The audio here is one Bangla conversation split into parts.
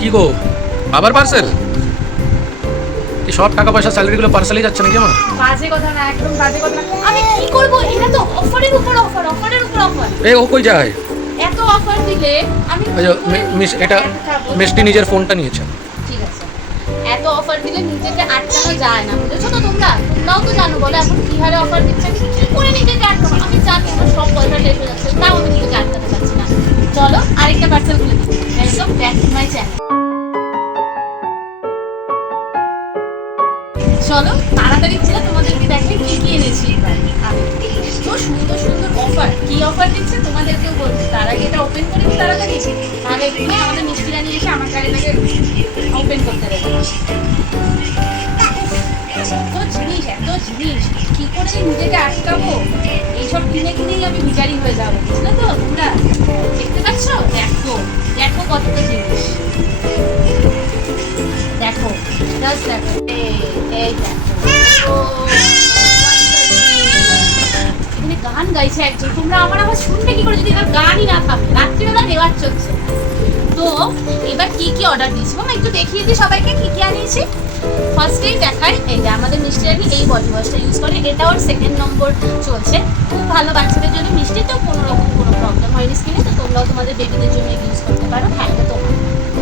কি গো, আবার পার্সেল? এই সব টাকা পয়সা স্যালারিগুলো পার্সেলই যাচ্ছে নাকি আমার? বাজে কথা না, একদম বাজে কথা না। আমি কি করব? এটা তো অফারের উপর অফার, অফারের উপর অফার। এই ও কই যায়? এত অফার দিলে আমি ওই যে এটা মিষ্টি নিজের ফোনটা নিয়েছে। ঠিক আছে, এত অফার দিলে নিজেকে আটকানো যায় না, বুঝেছো তো? তোমরাও তো জানো, বলো এখন কি হারে অফার দিচ্ছে। আমি কি করে নিজেকে আটকাবো? আমি জানি আমার সব পয়সা শেষ হয়ে যাচ্ছে, তাও আমি নিজেকে আটকাতে পারছি না। চলো আরেকটা পার্সেল খুলে দিই। Welcome back to my channel. চলো তাড়াতাড়ি খুলে তোমাদেরকে দেখে কি কি এনেছি। তো সুন্দর সুন্দর অফার, কি অফার দিচ্ছে তোমাদেরকেও বলছি। তার আগে এটা ওপেন করি তাড়াতাড়ি, তাহলে এক্ষুনি আমাদের মিষ্টিরা নিয়ে এসে আমার গাড়িটাকে ওপেন করতে দেবে। এত জিনিস কি করে নিজেকে আটকাবো? এইসব কিনে কিনেই আমি বিচারি হয়ে যাবো, বুঝলে তো? তোমরা দেখতে পাচ্ছ? দেখো দেখো কতটা জিনিস, দেখো জাস্ট দেখো, এই দেখো। এখানে গান গাইছে একজন, তোমরা আমার আবার শুনবে কি করে যদি এবার গানই না থাকে? রাত্রিবেলা দেওয়ার চলছে। তো এবার কি কি অর্ডার দিয়েছি মামা একটু দেখিয়ে দিই সবাইকে কি কি আনিয়েছি। ফার্স্টেই দেখাই, এই যে আমাদের মিষ্টি রানি এই বডি ওয়াশটা ইউজ করে, এটা ওর 2nd নম্বর চলছে। খুব ভালো, বাচ্চাদের জন্য মিষ্টি, তো কোনো রকম কোনো প্রবলেম হয়নি স্কিনে। তো তোমরাও তোমাদের বেবিদের জন্য ইউজ করতে পারো। হ্যাঁ এটা তোমার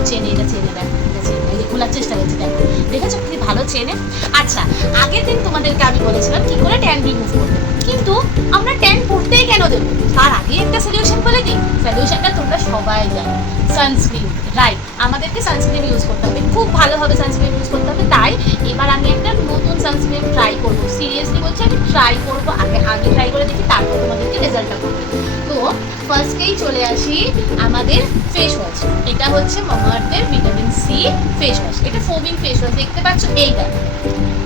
চেনে, এটা চেনে, দেখো এটা চেনে, এই যে খোলার চেষ্টা করছি, দেখো দেখেছো কি ভালো চেনে। আচ্ছা, আগের দিন তোমাদেরকে আমি বলেছিলাম কি করে ট্যান রিমুভ করবে, কিন্তু আমরা ট্যান পড়তেই কেন দেবো? তার আগে একটা সলিউশন বলে দিই। সলিউশনটা তোমরা সবাই জানো, সানস্ক্রিন। রাইট, আমাদেরকে সানস্ক্রিন ইউজ করতে হবে, খুব ভালোভাবে সানস্ক্রিন ইউজ করতে হবে। তাই এবার আমি একটা নতুন সানস্ক্রিন ট্রাই করবো, সিরিয়াসলি বলছি আমি ট্রাই করবো। আগে আমি ট্রাই করে দেখি, তারপর তোমাদেরকে রেজাল্টটা করবো। তো ফার্স্টেই চলে আসি আমাদের ফেস ওয়াশ। এটা হচ্ছে মামাআর্থের ভিটামিন সি ফেস ওয়াশ। এটা ফোমিং ফেস ওয়াশ, দেখতে পাচ্ছ? এই দেখো,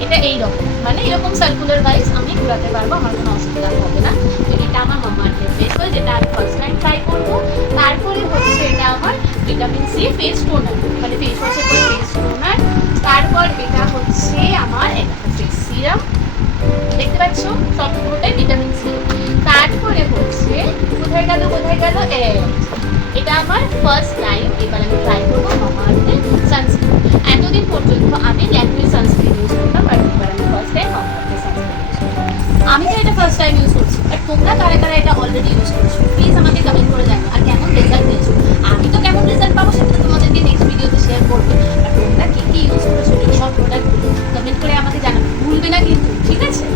এটা এইরকম, মানে এরকম সার্কুলার ওয়াইজ আমি ঘুরাতে পারবো, আমার কোনো অসুবিধা হবে না। তো এটা আমার মামাআর্থের ফেস ওয়াশ, যেটা আমি ফার্স্ট টাইম ট্রাই করবো। তারপরে হচ্ছে এটা আমার ভিটামিন সি ফেস টোনার, মানে ফেস ওয়াশের পরে ফেস টোনার। তারপর এটা হচ্ছে আমার ফেস সিরাম, দেখতে পাচ্ছ? সব পুরোটাই ভিটামিন সি। তারপরে হচ্ছে কোথায় গেল এটা আমার ফার্স্ট টাইম, এবার আমি ট্রাই করবো মামাআর্থের সানস্ক্রিন। এতদিন পর্যন্ত আমি ল্যাকমি সানস্ক্রিন ইউজ করতাম, বাট এবার আমি ফার্স্ট টাইম মামাআর্থের সানস্ক্রিন ইউজ করতাম। আমি তো এটা ফার্স্ট টাইম ইউজ করছি, বাট তোমরা কারা কারা এটা অলরেডি ইউজ করছো প্লিজ আমাকে কমেন্ট করে দেখো, আর কেমন রেজাল্ট পেয়েছো। আমি তো কেমন রেজাল্ট পাবো সেটা তো তোমাদেরকে নেক্সট ভিডিওতে শেয়ার করবো, আর তোমরা কি কি ইউজ করেছো এই সব প্রোডাক্টগুলো কমেন্ট করে আমাকে জানাবে, ভুলবে না কিন্তু, ঠিক আছে?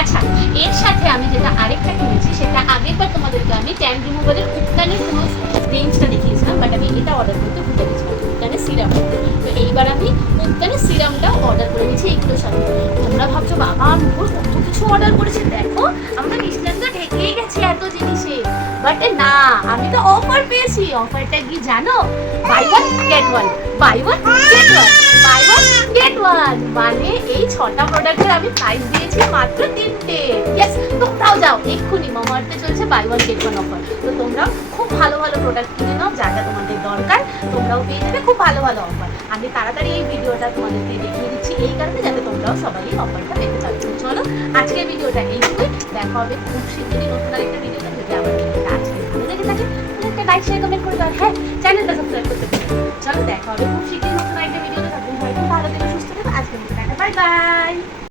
আচ্ছা, এর সাথে আমি যেটা আরেকটা কিনেছি, সেটা আগেরবার তোমাদেরকে আমি ট্যান রিমুভারের উত্তানের পুরো রেঞ্জটা দেখিয়েছিলাম, বাট আমি এটা অর্ডার করতে ভুলে গেছিলাম, উত্তানের সিরাম। তো এইবার আমি উত্তানের সিরামটাও অর্ডার করে নিয়েছি এইগুলোর সাথে। তোমরা ভাবছো বাবা মুকুর কত কিছু অর্ডার করেছে, দেখো আমরা মিষ্টান তো ঢেকেই গেছি এত জিনিসে, বাট না, আমি তো অফার পেয়েছি। অফারটা কি জানো? Buy one get one, buy one get one, buy one get one, মানে এই 6টা প্রোডাক্টের আমি প্রাইস দিয়েছি মাত্র 3টে। ইয়েস, তোমরাও যাও এক্ষুনি, মামাআর্থে চলছে buy one get one offer. তো তোমরাও খুব ভালো ভালো প্রোডাক্ট কিনে নাও, যা যা তোমাদের দরকার তোমরাও পেয়ে যাবে খুব ভালো ভালো অফার। আমি তাড়াতাড়ি এই ভিডিওটা তোমাদেরকে দেখিয়ে দিচ্ছি এই কারণে, যাতে তোমরাও সবাই এই অফারটা পেতে পারো। চলো আজকের ভিডিওটা এইটুকুই, দেখা হবে খুব শীঘ্রই নতুন আরেকটা ভিডিওতে। যদি আমার ভিডিওটা আজকে ভালো লেগে থাকে তাহলে একটা লাইক শেয়ার কমেন্ট করে দাও, হ্যাঁ চ্যানেলটা সাবস্ক্রাইব করতে ভুলো না। চলো দেখা হবে খুব শীঘ্রই নতুন আরেকটা ভিডিওতে। থাকবেন, হয়তো ভালো থেকো, সুস্থ থেকো। আজকের মতো বাই বাই।